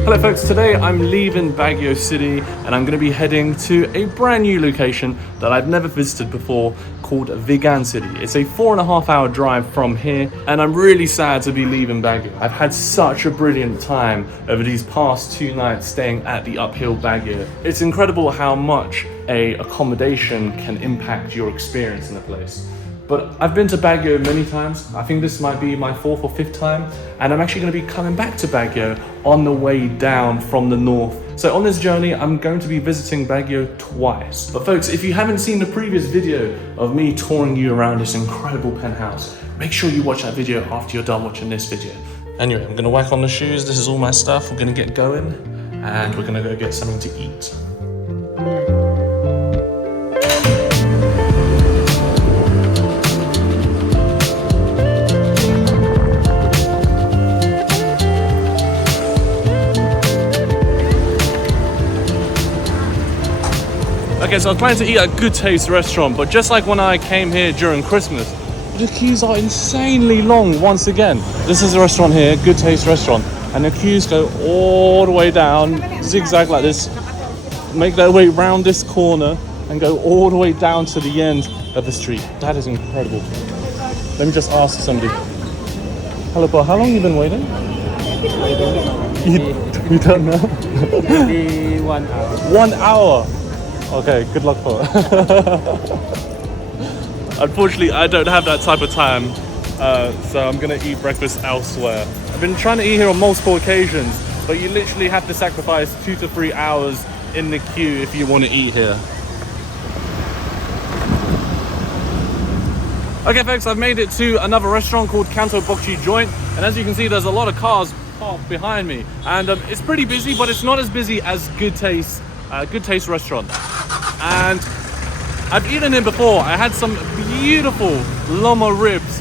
Hello folks, today I'm leaving Baguio City and I'm going to be heading to a brand new location that I've never visited before called Vigan City. It's a 4.5 hour drive from here and I'm really sad to be leaving Baguio. I've had such a brilliant time over these past 2 nights staying at the uphill Baguio. It's incredible how much a accommodation can impact your experience in a place. But I've been to Baguio many times. I think this might be my 4th or 5th time. And I'm actually going to be coming back to Baguio on the way down from the north. So on this journey, I'm going to be visiting Baguio twice. But folks, if you haven't seen the previous video of me touring you around this incredible penthouse, make sure you watch that video after you're done watching this video. Anyway, I'm going to whack on the shoes. This is all my stuff. We're going to get going and we're going to go get something to eat. Okay, so I was planning to eat at Good Taste restaurant, but just like when I came here during Christmas, the queues are insanely long once again. This is a restaurant here, Good Taste restaurant, and the queues go all the way down, zigzag like this, make their way round this corner, and go all the way down to the end of the street. That is incredible. Let me just ask somebody. Hello, Paul, how long have you been waiting? You don't know? Maybe 1 hour. 1 hour? Okay, good luck for it. Unfortunately, I don't have that type of time, so I'm gonna eat breakfast elsewhere. I've been trying to eat here on multiple occasions, but you literally have to sacrifice 2 to 3 hours in the queue if you want to eat here. Okay folks, I've made it to another restaurant called Kanto joint, and as you can see, there's a lot of cars parked behind me, and it's pretty busy, but it's not as busy as Good Taste restaurant. And I've eaten it before. I had some beautiful llama ribs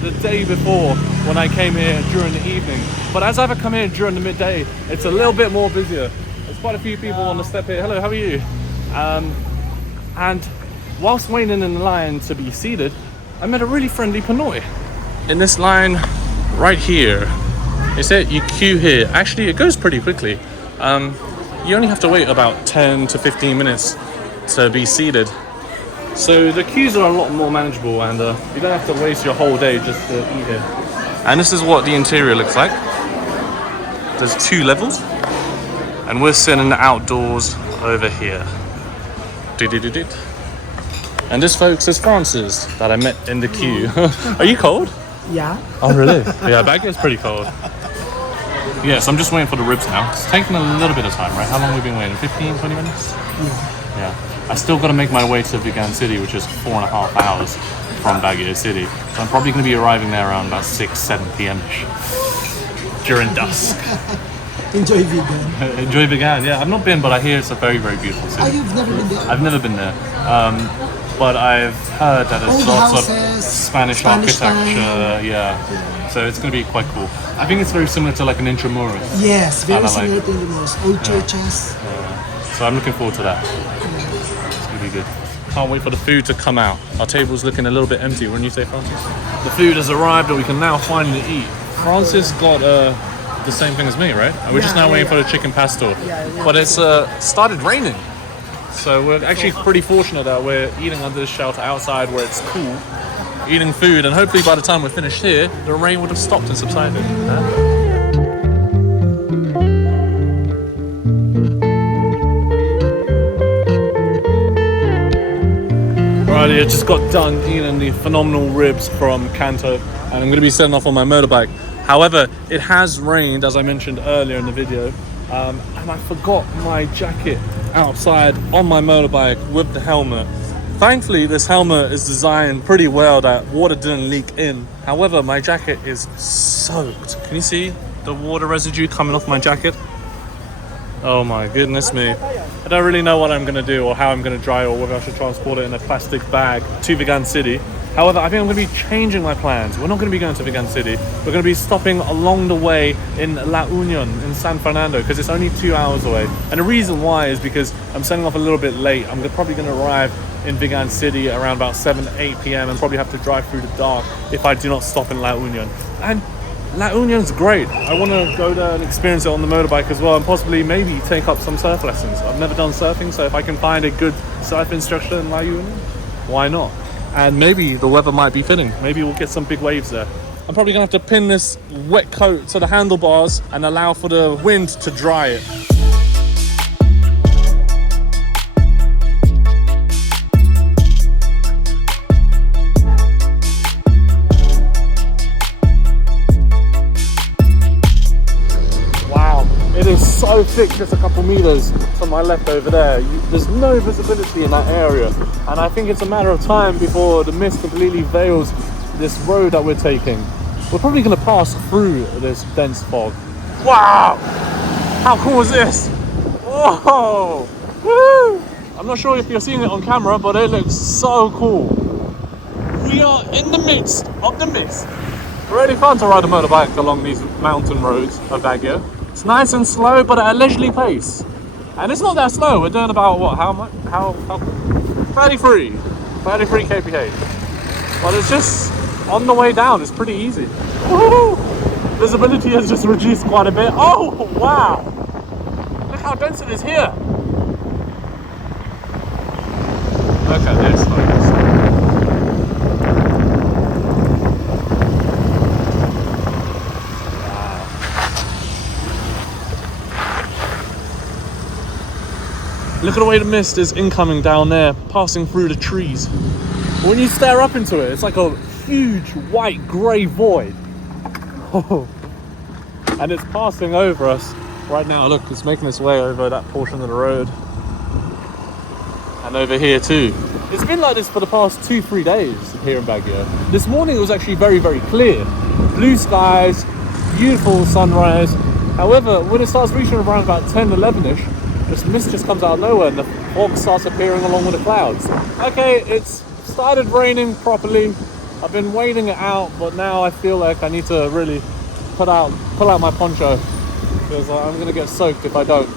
the day before when I came here during the evening. But as I've come here during the midday, it's a little bit more busier. There's quite a few people on the step here. Hello, how are you? And whilst waiting in the line to be seated, I met a really friendly Pinoy. In this line right here, it said you queue here. Actually, it goes pretty quickly. You only have to wait about 10 to 15 minutes to be seated. So the queues are a lot more manageable and you don't have to waste your whole day just to eat here. And this is what the interior looks like. There's 2 levels and we're sitting outdoors over here. And this folks is Francis that I met in the queue. Are you cold? Yeah. Oh really? Yeah, Baguio's pretty cold. Yes, I'm just waiting for the ribs now. It's taking a little bit of time, right? How long have we been waiting? 15, 20 minutes? Yeah. I still got to make my way to Vigan City, which is 4.5 hours from Baguio City. So I'm probably going to be arriving there around about 6, 7 p.m-ish during dusk. Enjoy Vigan. Enjoy Vigan, yeah. I've not been, but I hear it's a very, very beautiful city. Oh, you've never been there? I've never been there. But I've heard that there's Old lots houses, of Spanish architecture, yeah. So it's going to be quite cool. I think it's very similar to like an Intramuros. Yes, very similar like, to the most old churches. So I'm looking forward to that. It's going to be good. Can't wait for the food to come out. Our table's looking a little bit empty, wouldn't you say, Francis? The food has arrived and we can now finally eat. Francis got the same thing as me, right? And we're just now waiting for the chicken pastor. But it's started raining. So we're actually pretty fortunate that we're eating under this shelter outside where it's cool, eating food, and hopefully by the time we're finished here, the rain would have stopped and subsided. Alrighty, I just got done eating the phenomenal ribs from Kanto, and I'm going to be setting off on my motorbike. However, it has rained, as I mentioned earlier in the video, and I forgot my jacket outside on my motorbike with the helmet. Thankfully, this helmet is designed pretty well that water didn't leak in. However, my jacket is soaked. Can you see the water residue coming off my jacket? Oh my goodness me. I don't really know what I'm going to do or how I'm going to dry it or whether I should transport it in a plastic bag to Vigan City. However, I think I'm going to be changing my plans. We're not going to be going to Vigan City. We're going to be stopping along the way in La Union in San Fernando because it's only 2 hours away. And the reason why is because I'm setting off a little bit late. I'm probably going to arrive in Vigan City around about 7, 8 p.m. and probably have to drive through the dark if I do not stop in La Union. And La Union's great. I want to go there and experience it on the motorbike as well, and possibly maybe take up some surf lessons. I've never done surfing, so if I can find a good surf instructor in La Union, why not? And maybe the weather might be fitting. Maybe we'll get some big waves there. I'm probably gonna have to pin this wet coat to the handlebars and allow for the wind to dry it. It is so thick, just a couple meters to my left over there. There's no visibility in that area. And I think it's a matter of time before the mist completely veils this road that we're taking. We're probably going to pass through this dense fog. Wow! How cool is this? Whoa! Woo! I'm not sure if you're seeing it on camera, but it looks so cool. We are in the midst of the mist. Really fun to ride a motorbike along these mountain roads of Baguio. It's nice and slow, but at a leisurely pace. And it's not that slow. We're doing about what? How much? How 33 kph. But it's just on the way down. It's pretty easy. Woo! Visibility has just reduced quite a bit. Oh wow! Look how dense it is here. Look at this, folks. Look at the way the mist is incoming down there, passing through the trees. When you stare up into it, it's like a huge white grey void. And it's passing over us right now. Look, it's making its way over that portion of the road. And over here too. It's been like this for the past 2-3 days here in Baguio. This morning it was actually very, very clear. Blue skies, beautiful sunrise. However, when it starts reaching around about 10-11ish, this mist just comes out of nowhere and the fog starts appearing along with the clouds. Okay, it's started raining properly. I've been waiting it out, but now I feel like I need to really pull out my poncho because I'm gonna get soaked if I don't.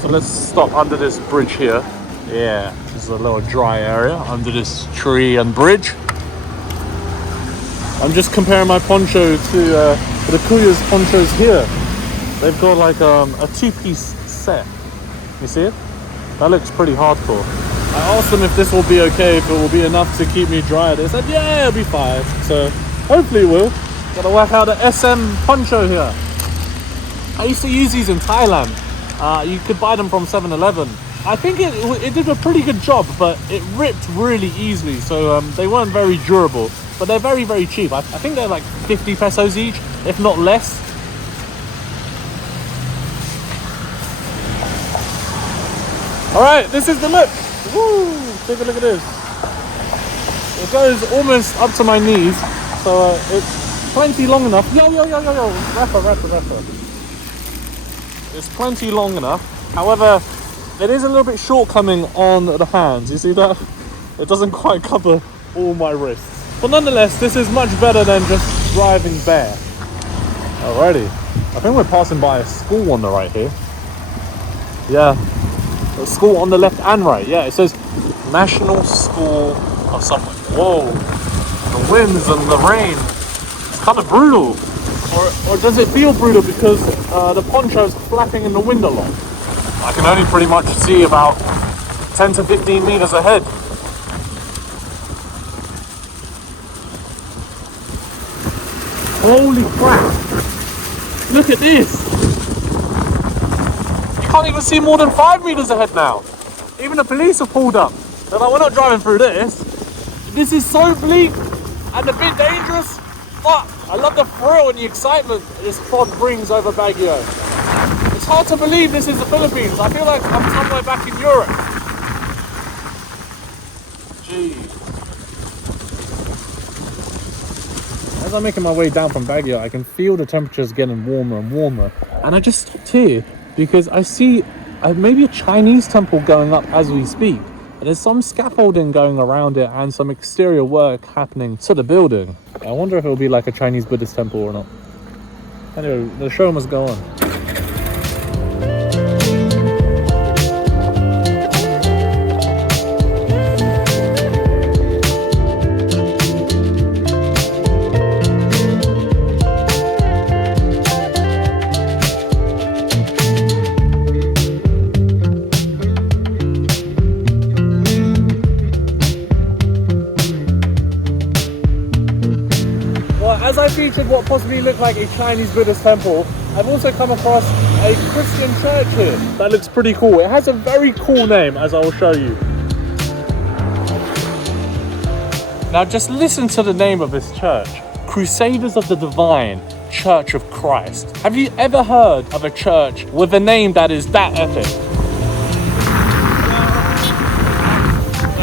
So let's stop under this bridge here. Yeah, this is a little dry area under this tree and bridge. I'm just comparing my poncho to the Kuya's ponchos here. They've got like a 2-piece set. You see it? That looks pretty hardcore. I asked them if this will be okay, if it will be enough to keep me dry. They said, yeah, it'll be fine. So hopefully it will. Gotta work out the SM poncho here. I used to use these in Thailand. You could buy them from 7-Eleven. I think it did a pretty good job, but it ripped really easily. So they weren't very durable, but they're very, very cheap. I think they're like 50 pesos each, if not less. All right, this is the look. Woo! Take a look at this. It goes almost up to my knees, so it's plenty long enough. Yo, rapper. It's plenty long enough. However, it is a little bit shortcoming on the hands. You see that? It doesn't quite cover all my wrists. But nonetheless, this is much better than just driving bare. Alrighty. I think we're passing by a school on the right here. Yeah. A school on the left and right. Yeah, it says National School of something. Whoa. The winds and the rain. It's kind of brutal. Or does it feel brutal because the poncho's flapping in the wind a lot? I can only pretty much see about 10 to 15 meters ahead. Holy crap! Look at this! You can't even see more than 5 meters ahead now. Even the police have pulled up. They're like, we're not driving through this. This is so bleak and a bit dangerous, but I love the thrill and the excitement this fog brings over Baguio. It's hard to believe this is the Philippines. I feel like I'm somewhere back in Europe. Jeez. As I'm making my way down from Baguio, I can feel the temperatures getting warmer and warmer. And I just stopped here because I see maybe a Chinese temple going up as we speak. And there's some scaffolding going around it and some exterior work happening to the building. I wonder if it'll be like a Chinese Buddhist temple or not. Anyway, the show must go on. featured what possibly looked like a Chinese Buddhist temple, I've also come across a Christian church here that looks pretty cool. It has a very cool name, as I will show you. Now just listen to the name of this church. Crusaders of the Divine Church of Christ. Have you ever heard of a church with a name that is that epic?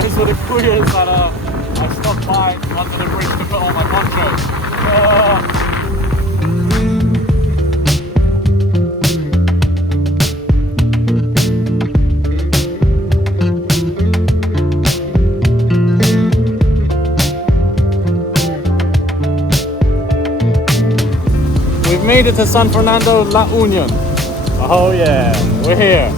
Those are the couriers that I stopped by under the bridge to put on my poncho. We've made it to San Fernando, La Union. Oh yeah, we're here.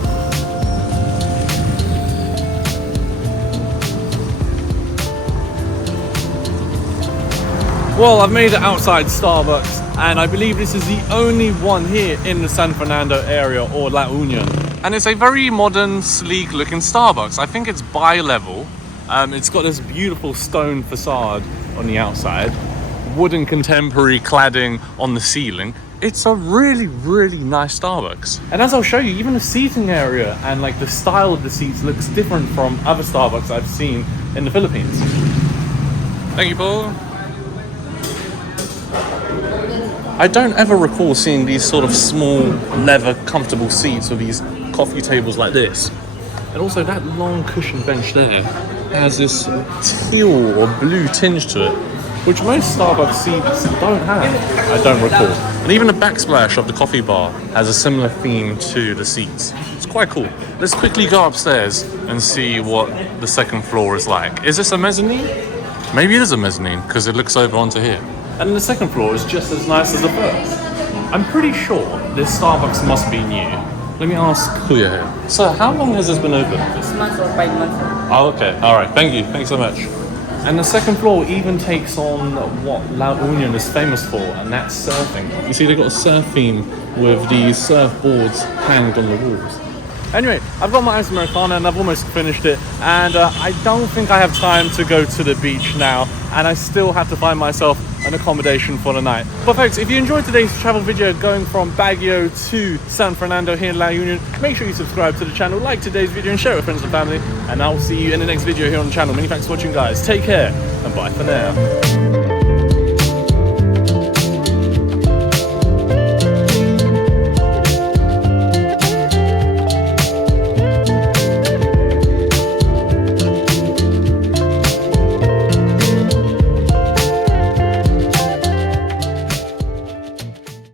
Well, I've made it outside Starbucks, and I believe this is the only one here in the San Fernando area, or La Union. And it's a very modern, sleek looking Starbucks. I think it's bi-level. It's got this beautiful stone facade on the outside, wooden contemporary cladding on the ceiling. It's a really, really nice Starbucks. And as I'll show you, even the seating area and like the style of the seats looks different from other Starbucks I've seen in the Philippines. Thank you, Paul. I don't ever recall seeing these sort of small, leather, comfortable seats with these coffee tables like this. And also that long cushion bench there has this teal or blue tinge to it, which most Starbucks seats don't have, I don't recall. And even the backsplash of the coffee bar has a similar theme to the seats. It's quite cool. Let's quickly go upstairs and see what the second floor is like. Is this a mezzanine? Maybe it is a mezzanine, because it looks over onto here. And the second floor is just as nice as the first. I'm pretty sure this Starbucks must be new. Let me ask Kuya here. So how long has this been open? 6 months or 5 months. Oh, okay. All right. Thank you. Thanks so much. And the second floor even takes on what La Union is famous for, and that's surfing. You see, they've got a surf theme with these surfboards hanged on the walls. Anyway, I've got my ice Americano and I've almost finished it, and I don't think I have time to go to the beach now, and I still have to find myself an accommodation for the night. But folks, if you enjoyed today's travel video going from Baguio to San Fernando here in La Union, make sure you subscribe to the channel, like today's video and share it with friends and family, and I'll see you in the next video here on the channel. Many thanks for watching, guys. Take care and bye for now.